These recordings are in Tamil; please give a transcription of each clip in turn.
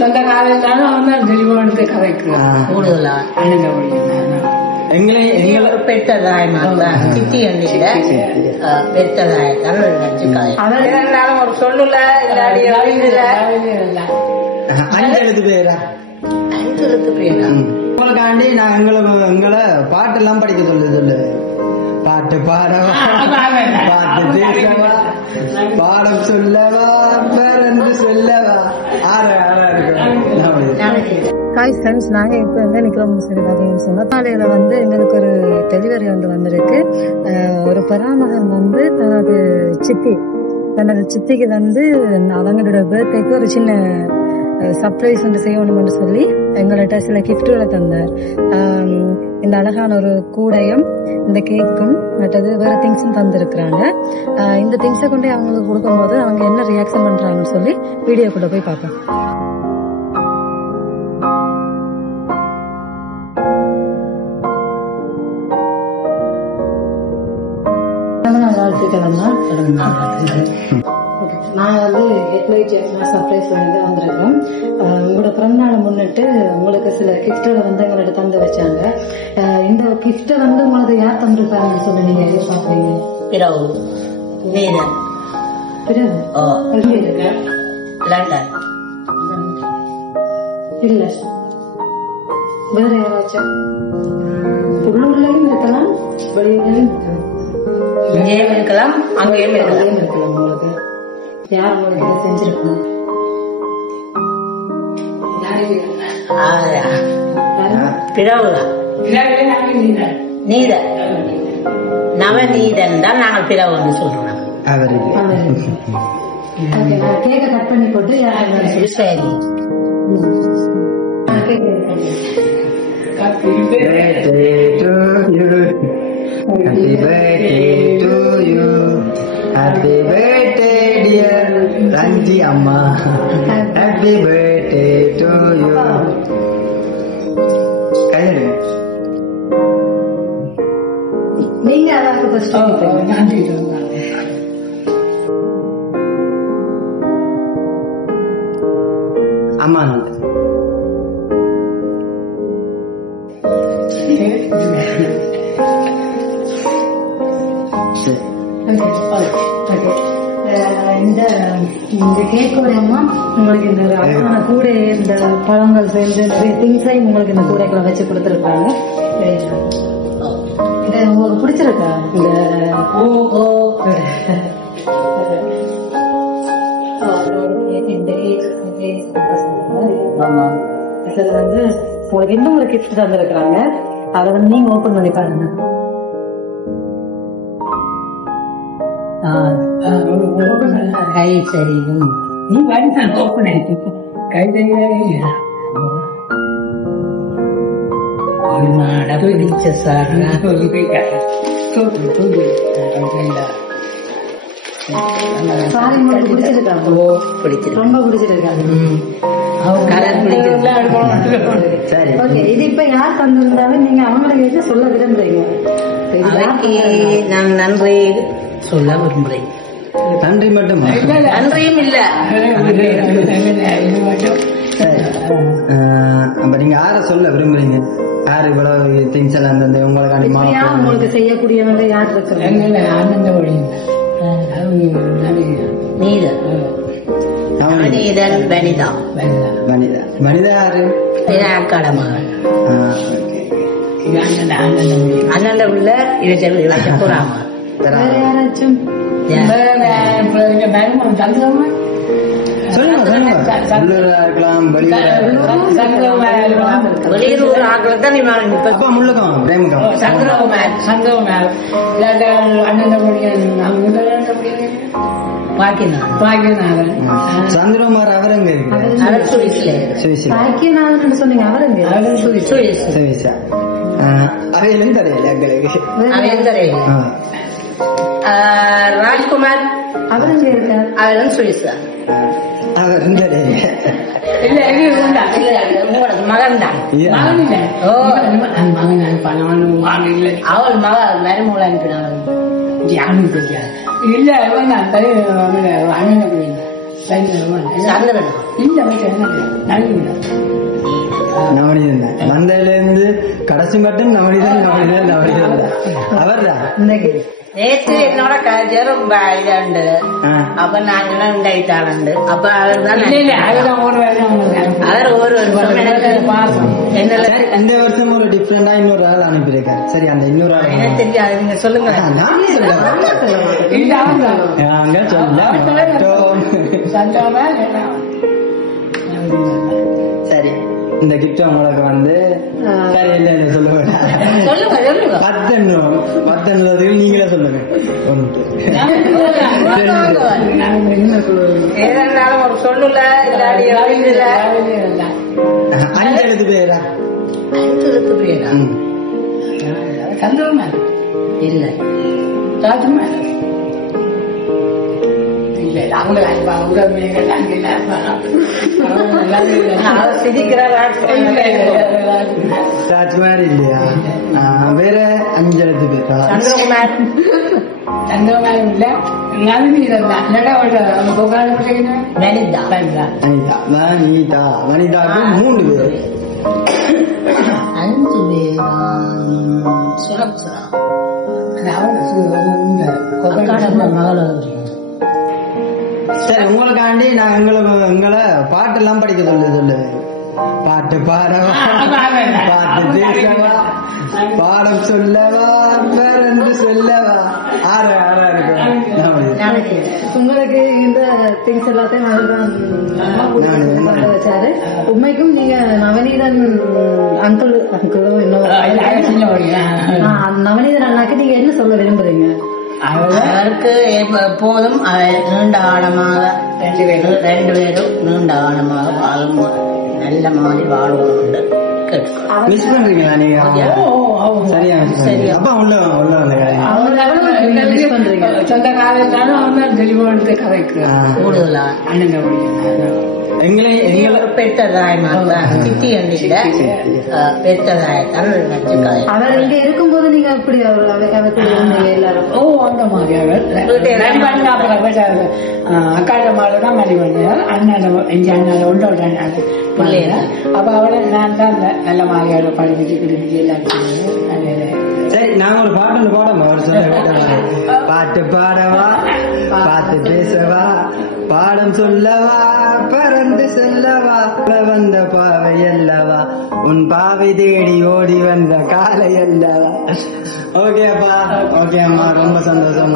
சொந்த காலையிலாலும் தெரியுமானது கதைக்கு கூடுதலா எங்களை பெற்றதாய் சித்தி பெற்றதாய்தான் ஒரு சொல்லுல அஞ்செழுத்து பேரா உங்களுக்காண்டி நான் எங்களை பாட்டெல்லாம் படிக்க சொல்லு பாட்டு பாடவா பாட்டு பேசவா பாடம் சொல்லவா பிறந்து சொல்லவா ஹாய் ஃப்ரெண்ட்ஸ், நாங்கள் இப்போ வந்து நிற்கிறோம் சரி பார்த்தீங்கன்னு சொன்னால் காலையில் வந்து எங்களுக்கு ஒரு டெலிவரி வந்திருக்கு. ஒரு பராமகன் வந்து தனது சித்திக்கு வந்து அவங்களோட பர்த்டேக்கு ஒரு சின்ன சர்ப்ரைஸ் வந்து செய்யணும்னு சொல்லி எங்கள்கிட்ட சில கிஃப்ட்டுகளை தந்தார். இந்த அழகான ஒரு கூடையும் இந்த கேக்கும் மற்றது வேறு திங்ஸும் தந்துருக்குறாங்க. இந்த திங்ஸை கொண்டு அவங்களுக்கு கொடுக்கும்போது அவங்க என்ன ரியாக்ஷன் பண்ணுறாங்கன்னு சொல்லி வீடியோக்குள்ளே போய் பார்ப்போம். நான் வந்து சர்ப்ரைஸ் வந்திருக்கேன். உங்களோட பிறந்தநாளை முன்னிட்டு உங்களுக்கு சில கிஃப்ட்டுகளை வந்து எங்களோட தந்து வச்சாங்க. இந்த கிஃப்டை வந்து உங்களுக்கு யார் தந்துருக்காங்கன்னு சொல்லி நீங்க எதிர்பார்க்குறீங்க? இல்ல வேற யாராச்சும் உள்ளூர்லயும் இருக்கலாம், வெளியூர்லயும் இருக்கலாம், அங்கேயும் இருக்கலாம். உங்களுக்கு யார் உங்களுக்கு செஞ்சிருக்கணும்? நவநீதன் தான் நாங்கள் பிறகு சொல்றோம். கேக்க கட் பண்ணி போட்டு சரி. Happy birthday to you. Happy birthday to you. Happy birthday dear Ranji Amma. Happy birthday to you. Kayu. நீங்க அதான் ஃபர்ஸ்ட் நன்றி சொல்லுங்க. அம்மா இந்த கேக்கோட அம்மா உங்களுக்கு இந்த அழகான கூடை இந்த பழங்கள் சேர்ந்து நிறைய திங்ஸையும் உங்களுக்கு இந்த கூடைக்குள்ள வச்சு கொடுத்துருக்காங்க. இது உங்களுக்கு பிடிச்சிருக்கா? இந்த இதுல வந்து உங்களுக்கு இன்னும் ஒரு கிஃப்ட் தந்துருக்குறாங்க. அதை வந்து நீங்க ஓபன் பண்ணி பாருங்க. கை சரி நீ நான் ஓப்பன் ஆயிட்டு கை தெரியாது பிடிச்ச சார் சாரி உங்களுக்கு பிடிச்சிருக்காங்க? ரொம்ப பிடிச்சிருக்காங்க. இது இப்ப யார் தந்திருந்தாலும் நீங்க அவங்களுக்கு சொல்ல விரும்புறீங்க? நான் நன்றி சொல்ல விரும்புறேன். நன்றி மட்டும் நன்றியும் இல்ல. அப்ப நீங்க யார சொல்ல விரும்புறீங்க? யாரு இவ்வளவு திங்ஸ் எல்லாம் தந்து உங்களுக்கு செய்யக்கூடியவங்க யார் இருக்கிறாங்க? ஆனந்த ஒளி நீதன் வனிதா. வனிதா யாரு? கடமாக அண்ணன் உள்ள இதை போறாமா. வேற யாராச்சும் வெளியூர் ஆக்கள் தான் சந்திரகுமார் அவரங்க சொன்னீங்க. அவையிலும் தெரியல எங்களுக்கு. ராஜ்குமார் அவரும் சுவிசா அவரும் தெரியல. மகன் தான் அவள் மகள் மருமகள் அனுப்பினாள். சந்திரன் இல்ல நல்ல நவனிதன் வந்ததுல இருந்து கடைசி மட்டும் நவனிதன் அவர்தான் நேற்று என்னோட கஜரும் பாயிலுண்டு அப்ப நாங்கெல்லாம் உண்டாயிட்டாளுண்டு அப்ப அவர்தான் அவர் ஒரு பாசம் இந்த வருஷம் ஒரு டிஃப்ரெண்டா இன்னொரு ஆள் அனுப்பியிருக்காரு. சரி அந்த இன்னொரு ஆள் என்ன தெரியாது நீங்க சொல்லுங்க. நானே சரி இந்த கிஃப்ட் உங்களுக்கு வந்து சரி இல்ல சொல்லுங்க சொல்லுங்க 10 நீங்களே சொல்லுங்க. ஏதாலும் ஒரு சொல்லுல இல்லாடி 5 எழுத்து பேரா? 5 எழுத்து பேரா? சந்திரன் இல்ல ராஜ்குமார் இல்ல அவங்க சிரிக்கிற ராஜ்குமார் இல்லையா? வேற 5 எழுத்து பேரா? சந்திரகுமார் சந்திரகுமாரும் இல்ல நளினி வனிதா வனிதாவுக்கு 3 பேர். 5 பேரா? சுரக்ஷரா சரி உங்களுக்காண்டி நான் எங்களை பாட்டெல்லாம் படிக்க சொல்லுவேன். பாட்டு பாடவா, பாட்டு பேசவா, பாடம் சொல்லவா, பிறந்து சொல்லவா, ஆறா இருக்கு. உங்களுக்கு இந்த திங்ஸ் எல்லாத்தையும் வச்சாரு. உண்மைக்கும் நீங்க நவநீதன் அங்கிளும் நவநீதன் அண்ணாக்கு நீங்க என்ன சொல்ல விரும்புறீங்க? அவருக்கு எப்போதும் நீண்ட ஆழமாக 2 பேரும் நீண்ட ஆழமாக வாழும் நல்ல மாதிரி வாழ்வோம். மிஸ் பண்றீங்களா நீங்க? சரியா அப்ப சொந்த காலத்தாலும் அவங்க தெளிவானது கதைக்கு கூடுதலா எங்களை பெற்றதாய் சித்தி அண்டில பெற்றதாயத்தான் நச்சுக்காய். அவர் இங்க இருக்கும்போது நீங்க எப்படி எல்லாரும் அந்த மாதிரி அக்காட மாடுதான் மதிவண்ணர் அண்ணால 5 அண்ணால ஒன்றோட அண்ணால பிள்ளைங்க. அப்ப அவளை நான் தான் நல்ல மாதிரியாக படிச்சு கிடிச்சு எல்லாம் சரி நாங்க ஒரு பாட்டு பாடமா அவர் சொல்ல பாட்டு பாடவா, பாட்டு பேசவா, பாடம் சொல்லவா, பறந்து செல்லவா, வந்த பாவை அல்லவா, உன் பாவை தேடி ஓடி வந்த காலை அல்லவா. ஓகே அப்பா, ஓகே அம்மா, ரொம்ப சந்தோஷம்.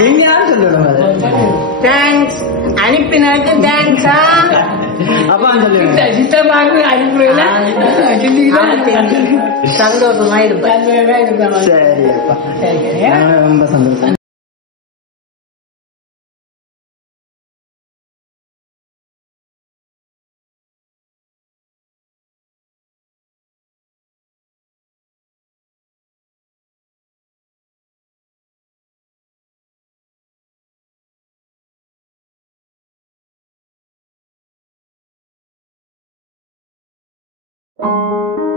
நீங்க யாரும் சொல்லுங்க. தேங்க்ஸ் அனுப்பினதுக்கு தேங்க்ஸா அப்பா சொல்லுங்க. சந்தோஷமா இருப்பேன். சரி அப்பா, ரொம்ப சந்தோஷம். Thank you.